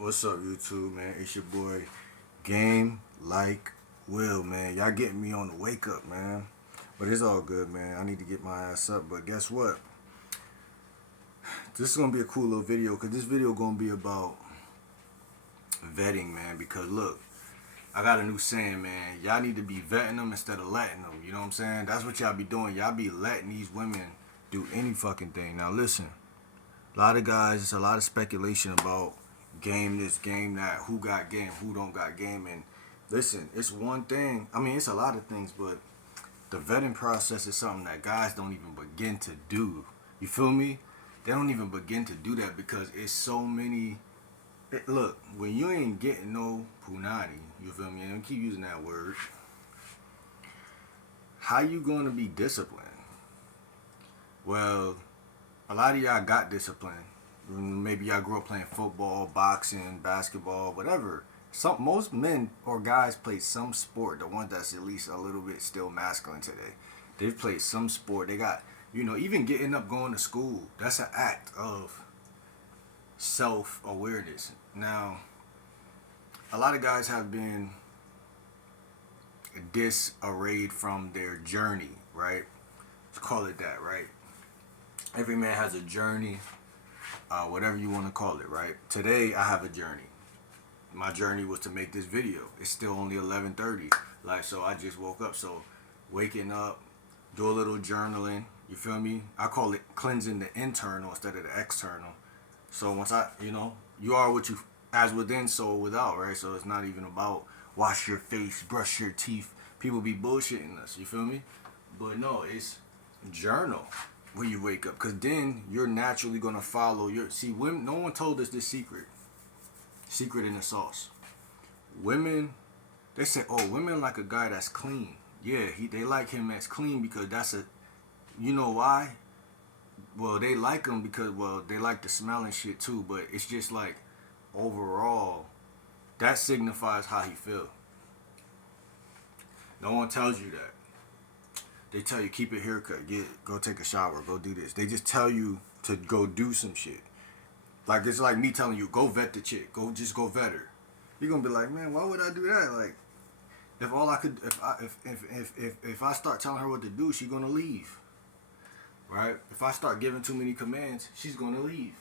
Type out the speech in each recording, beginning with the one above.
What's up, YouTube, man? It's your boy, Game Like Will, man. Y'all getting me on the wake up, man. But it's all good, man. I need to get my ass up. But guess what? This is gonna be a cool little video because this video gonna be about vetting, man. Because look, I got a new saying, man. Y'all need to be vetting them instead of letting them. You know what I'm saying? That's what y'all be doing. Y'all be letting these women do any fucking thing. Now listen, a lot of guys, it's a lot of speculation about game this, game that, who got game, who don't got game. And listen, it's one thing. I mean, it's a lot of things, but the vetting process is something that guys don't even begin to do. You feel me? They don't even begin to do that because it's so many. Look, when you ain't getting no punani, you feel me? And I keep using that word. How you going to be disciplined? Well, a lot of y'all got discipline. Maybe y'all grew up playing football, boxing, basketball, whatever. Most men or guys play some sport. The ones that's at least a little bit still masculine today, they've played some sport. They got, even getting up, going to school. That's an act of self-awareness. Now, a lot of guys have been disarrayed from their journey, right? Let's call it that, right? Every man has a journey, whatever you want to call it, right? Today, I have a journey. My journey was to make this video. It's still only 11:30. So I just woke up. So waking up, do a little journaling. You feel me? I call it cleansing the internal instead of the external. So once you are what you, as within, so without, right? So it's not even about wash your face, brush your teeth. People be bullshitting us. You feel me? But no, it's journal when you wake up, because then you're naturally gonna follow your. See, women. No one told us this secret. Secret in the sauce. Women, they say, oh, women like a guy that's clean. Yeah, they like him that's clean because that's a, you know why? Well, they like him because, well, they like the smell and shit too, but it's just like, overall, that signifies how he feel. No one tells you that. They tell you keep a haircut, go take a shower, go do this. They just tell you to go do some shit. Like, it's like me telling you, go vet the chick. Just go vet her. You're gonna be like, man, why would I do that? Like, if all I could, if I start telling her what to do, she's gonna leave, right? If I start giving too many commands, she's gonna leave.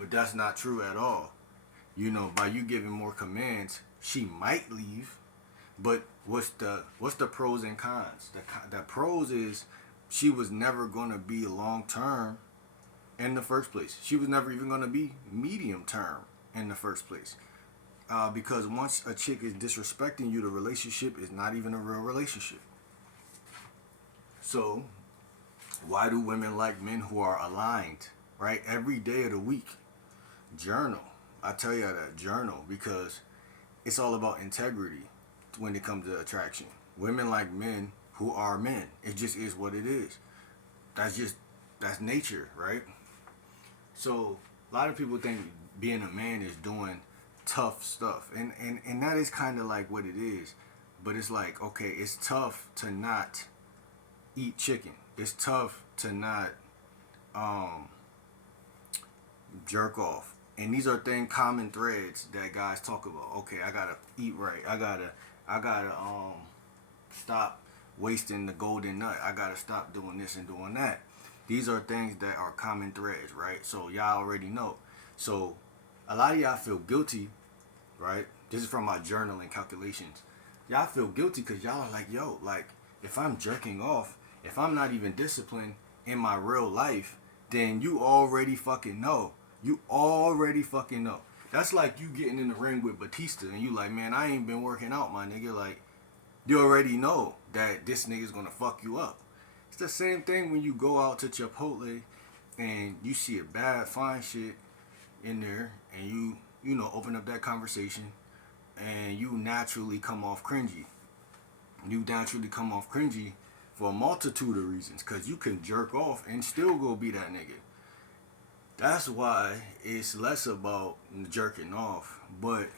But that's not true at all. By you giving more commands, she might leave. But what's the pros and cons? The pros is she was never gonna be long term in the first place. She was never even going to be medium term in the first place. Because once a chick is disrespecting you, the relationship is not even a real relationship. So, why do women like men who are aligned, right? Every day of the week. Journal. I tell you that, journal, because it's all about integrity when it comes to attraction. Women like men who are men. It just is what it is. That's nature, right? So a lot of people think being a man is doing tough stuff, and that is kind of like what it is. But it's like, okay, it's tough to not eat chicken. It's tough to not jerk off. And these are common threads that guys talk about. Okay, I gotta eat right. I gotta stop wasting the golden nut. I gotta stop doing this and doing that. These are things that are common threads, right? So y'all already know. So a lot of y'all feel guilty, right? This is from my journaling calculations. Y'all feel guilty because y'all are like, yo, like, if I'm jerking off, if I'm not even disciplined in my real life, then you already fucking know. You already fucking know. That's like you getting in the ring with Batista and you like, man, I ain't been working out, my nigga. Like, you already know that this nigga's gonna fuck you up. It's the same thing when you go out to Chipotle and you see a bad fine shit in there and you open up that conversation and you naturally come off cringy. You naturally come off cringy for a multitude of reasons, because you can jerk off and still go be that nigga. That's why it's less about jerking off, but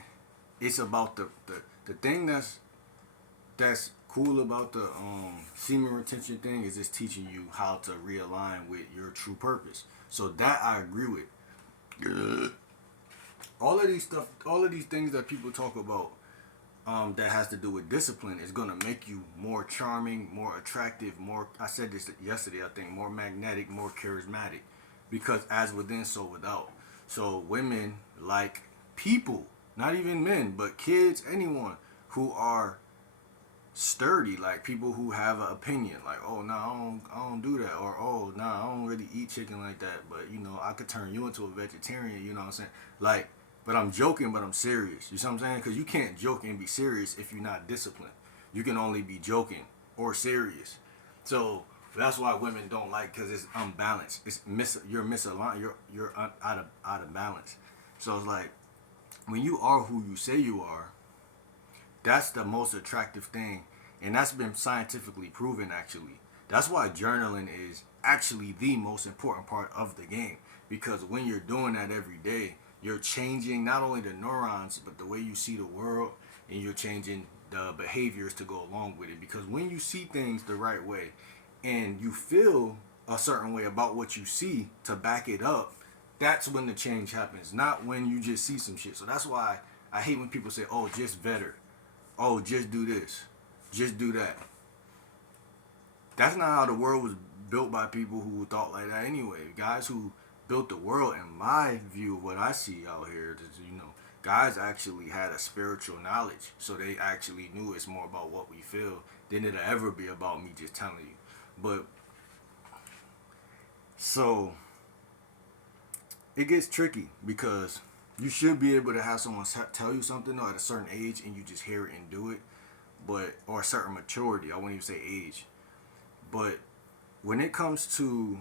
it's about the thing that's cool about the semen retention thing is it's teaching you how to realign with your true purpose. So that I agree with. all of these things that people talk about, that has to do with discipline is gonna make you more charming, more attractive, more. I said this yesterday. I think more magnetic, more charismatic, because as within, so without. So women like people, not even men, but kids, anyone who are sturdy, like people who have an opinion, like, oh no, I don't do that, or oh no, I don't really eat chicken like that, but you know, I could turn you into a vegetarian, you know what I'm saying? Like, but I'm joking, but I'm serious. You see what I'm saying? Because you can't joke and be serious if you're not disciplined. You can only be joking or serious. So that's why women don't like, because it's unbalanced. You're misaligned. Out of balance. So it's like when you are who you say you are, that's the most attractive thing, and that's been scientifically proven. Actually, that's why journaling is actually the most important part of the game, because when you're doing that every day, you're changing not only the neurons but the way you see the world, and you're changing the behaviors to go along with it. Because when you see things the right way and you feel a certain way about what you see to back it up, that's when the change happens, not when you just see some shit. So that's why I hate when people say, oh, just better, oh, just do this, just do that. That's not how the world was built, by people who thought like that anyway. Guys who built the world, in my view, what I see out here, guys actually had a spiritual knowledge. So they actually knew it's more about what we feel than it'll ever be about me just telling you. But, so, it gets tricky because you should be able to have someone tell you something at a certain age and you just hear it and do it, but, or a certain maturity. I wouldn't even say age. But when it comes to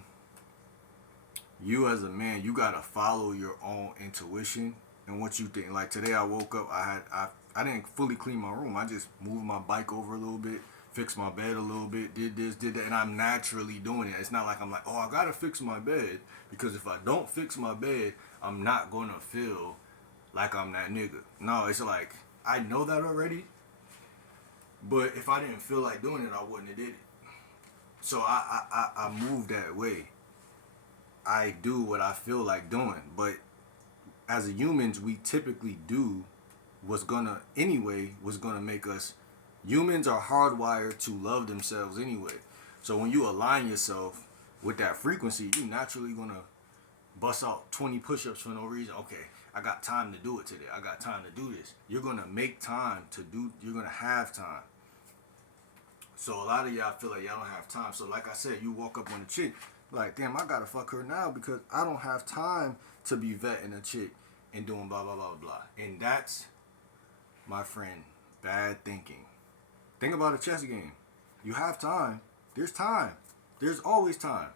you as a man, you gotta follow your own intuition and what you think. Like today, I woke up. I didn't fully clean my room. I just moved my bike over a little bit, fixed my bed a little bit, did this, did that, and I'm naturally doing it. It's not like I'm like, oh, I gotta fix my bed, because if I don't fix my bed, I'm not gonna feel like I'm that nigga. No, it's like I know that already, but if I didn't feel like doing it, I wouldn't have did it. So I move that way. I do what I feel like doing, but as humans, we typically do what's gonna make us. Humans are hardwired to love themselves anyway. So when you align yourself with that frequency, you naturally gonna bust out 20 push-ups for no reason. Okay, I got time to do it today. I got time to do this. You're gonna make time to do. You're gonna have time. So a lot of y'all feel like y'all don't have time. So like I said, you walk up on a chick, like, damn, I gotta fuck her now because I don't have time to be vetting a chick and doing blah blah blah blah. And that's, my friend, bad thinking. Think about a chess game. You have time. There's time. There's always time.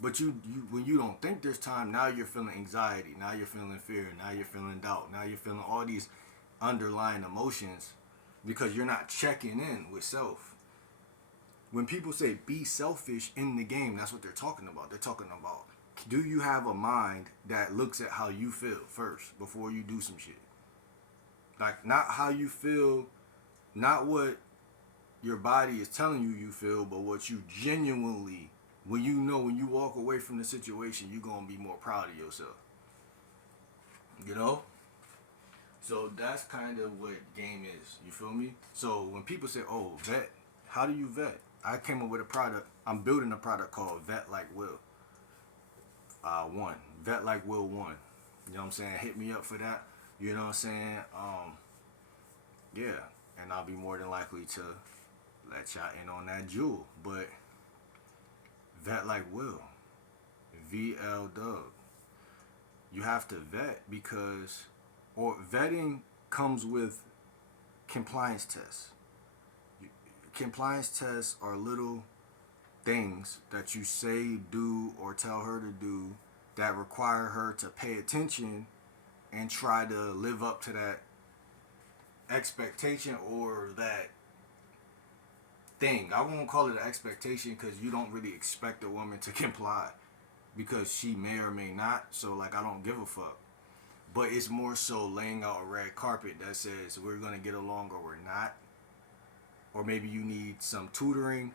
But you when you don't think there's time, now you're feeling anxiety. Now you're feeling fear. Now you're feeling doubt. Now you're feeling all these underlying emotions because you're not checking in with self. When people say be selfish in the game, that's what they're talking about. They're talking about, do you have a mind that looks at how you feel first before you do some shit? Like, not how you feel, not what your body is telling you feel, but what you genuinely, when you walk away from the situation, you're going to be more proud of yourself. You know? So that's kind of what game is. You feel me? So when people say, oh, vet, how do you vet? I came up with a product. I'm building a product called Vet Like Will. Vet Like Will 1. You know what I'm saying? Hit me up for that. You know what I'm saying? Yeah. And I'll be more than likely to let y'all in on that jewel. But Vet Like Will. VL Dub. You have to vet because, or vetting comes with compliance tests. Compliance tests are little things that you say, do, or tell her to do that require her to pay attention and try to live up to that expectation or that thing. I won't call it an expectation because you don't really expect a woman to comply because she may or may not. So, like, I don't give a fuck. But it's more so laying out a red carpet that says we're going to get along or we're not. Or maybe you need some tutoring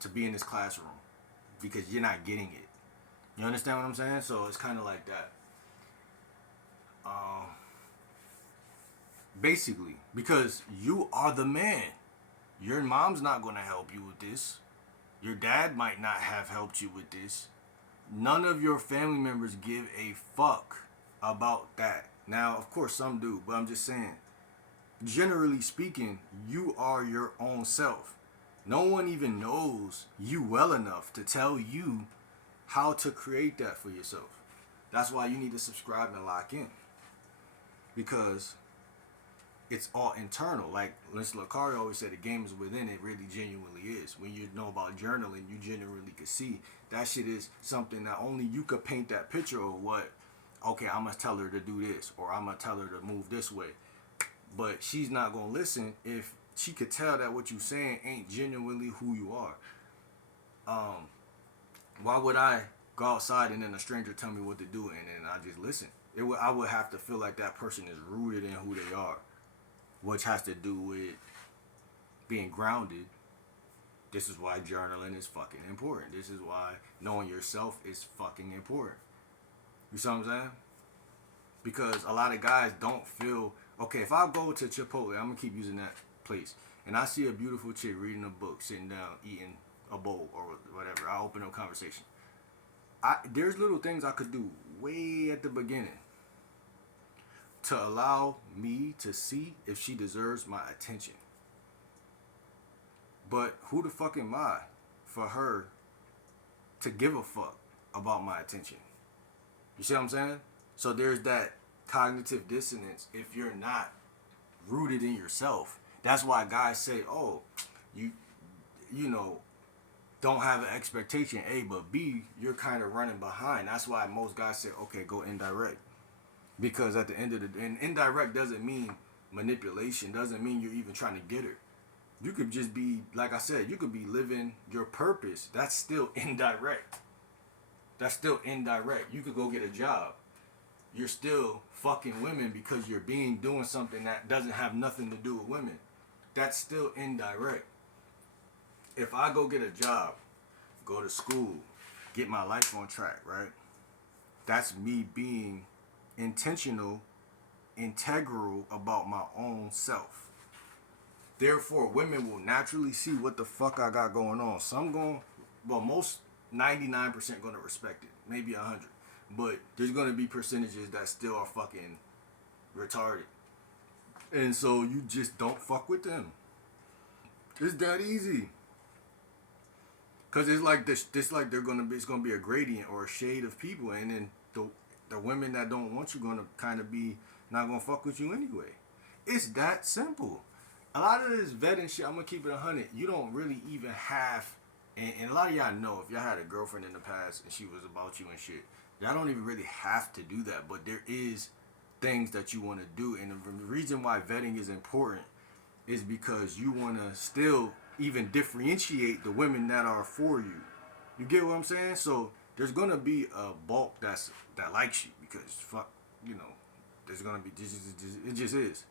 to be in this classroom because you're not getting it. You understand what I'm saying? So it's kind of like that. Um, Basically, because you are the man. Your mom's not gonna help you with this. Your dad might not have helped you with this. None of your family members give a fuck about that. Now, of course, some do, but I'm just saying, generally speaking, you are your own self. No one even knows you well enough to tell you how to create that for yourself. That's why you need to subscribe and lock in. Because it's all internal. Like Lince Lacari always said, the game is within. It really genuinely is. When you know about journaling, you genuinely can see that shit is something that only you could paint that picture of what, okay, I'm gonna tell her to do this, or I'm gonna tell her to move this way. But she's not gonna listen if she could tell that what you saying ain't genuinely who you are. Why would I go outside and then a stranger tell me what to do and then I just listen? I would have to feel like that person is rooted in who they are, which has to do with being grounded. This is why journaling is fucking important. This is why knowing yourself is fucking important. You see what I'm saying? Because a lot of guys don't feel, okay, if I go to Chipotle, I'm going to keep using that place, and I see a beautiful chick reading a book, sitting down, eating a bowl or whatever, I open up conversation. There's little things I could do way at the beginning to allow me to see if she deserves my attention. But who the fuck am I for her to give a fuck about my attention? You see what I'm saying? So there's that cognitive dissonance if you're not rooted in yourself. That's why guys say, oh, you know, don't have an expectation, A, but B, you're kind of running behind. That's why most guys say, okay, go indirect. Because at the end of the day, and indirect doesn't mean manipulation, doesn't mean you're even trying to get her. You could just be, like I said, you could be living your purpose. That's still indirect. That's still indirect. You could go get a job. You're still fucking women because you're doing something that doesn't have nothing to do with women. That's still indirect. If I go get a job, go to school, get my life on track, right? That's me being intentional, integral about my own self. Therefore, women will naturally see what the fuck I got going on. Most 99% gonna respect it, maybe 100. But there's gonna be percentages that still are fucking retarded. And so you just don't fuck with them. It's that easy. Cause it's like this like it's gonna be a gradient or a shade of people, and then the women that don't want you gonna kind of be not gonna fuck with you anyway. It's that simple. A lot of this vetting shit, I'm gonna keep it 100. You don't really even have, and a lot of y'all know if y'all had a girlfriend in the past and she was about you and shit, y'all don't even really have to do that. But there is things that you want to do, and the reason why vetting is important is because you want to still even differentiate the women that are for you. You get what I'm saying? So there's gonna be a bulk that likes you because fuck, there's gonna be it just is.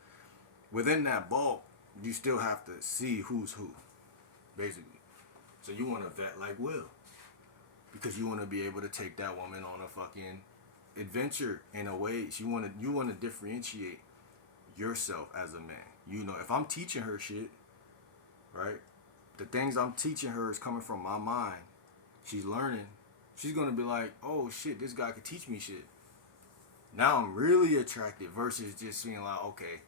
Within that bulk, you still have to see who's who, basically. So you want to vet like Will, because you want to be able to take that woman on a fucking adventure in a way. You want to differentiate yourself as a man. If I'm teaching her shit, right? The things I'm teaching her is coming from my mind. She's learning. She's gonna be like, oh shit, this guy could teach me shit. Now I'm really attracted versus just being like, okay,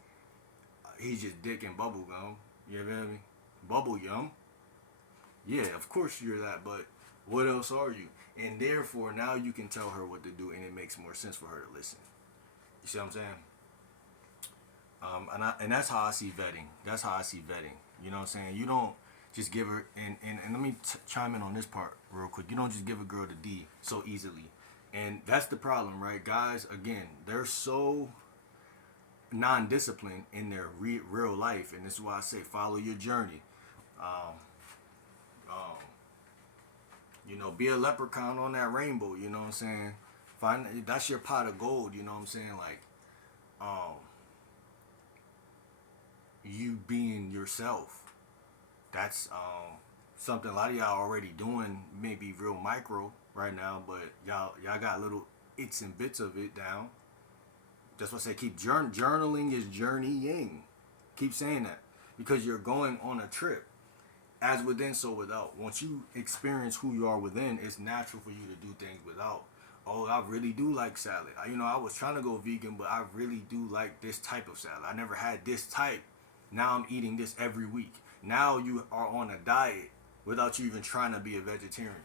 he's just dick and bubble gum. You feel me? Bubble yum. Yeah, of course you're that, but what else are you? And therefore, now you can tell her what to do, and it makes more sense for her to listen. You see what I'm saying? And that's how I see vetting. That's how I see vetting. You know what I'm saying? You don't just give her, and let me chime in on this part real quick. You don't just give a girl the D so easily. And that's the problem, right? Guys, again, they're so non-disciplined in their real life, and this is why I say follow your journey. Be a leprechaun on that rainbow. You know what I'm saying? That's your pot of gold. You know what I'm saying? Like, you being yourself. That's something a lot of y'all already doing, maybe real micro right now, but y'all got little its and bits of it down. That's what I say. Keep journaling is journeying. Keep saying that because you're going on a trip. As within, so without. Once you experience who you are within, it's natural for you to do things without. Oh, I really do like salad. I was trying to go vegan, but I really do like this type of salad. I never had this type. Now I'm eating this every week. Now you are on a diet without you even trying to be a vegetarian.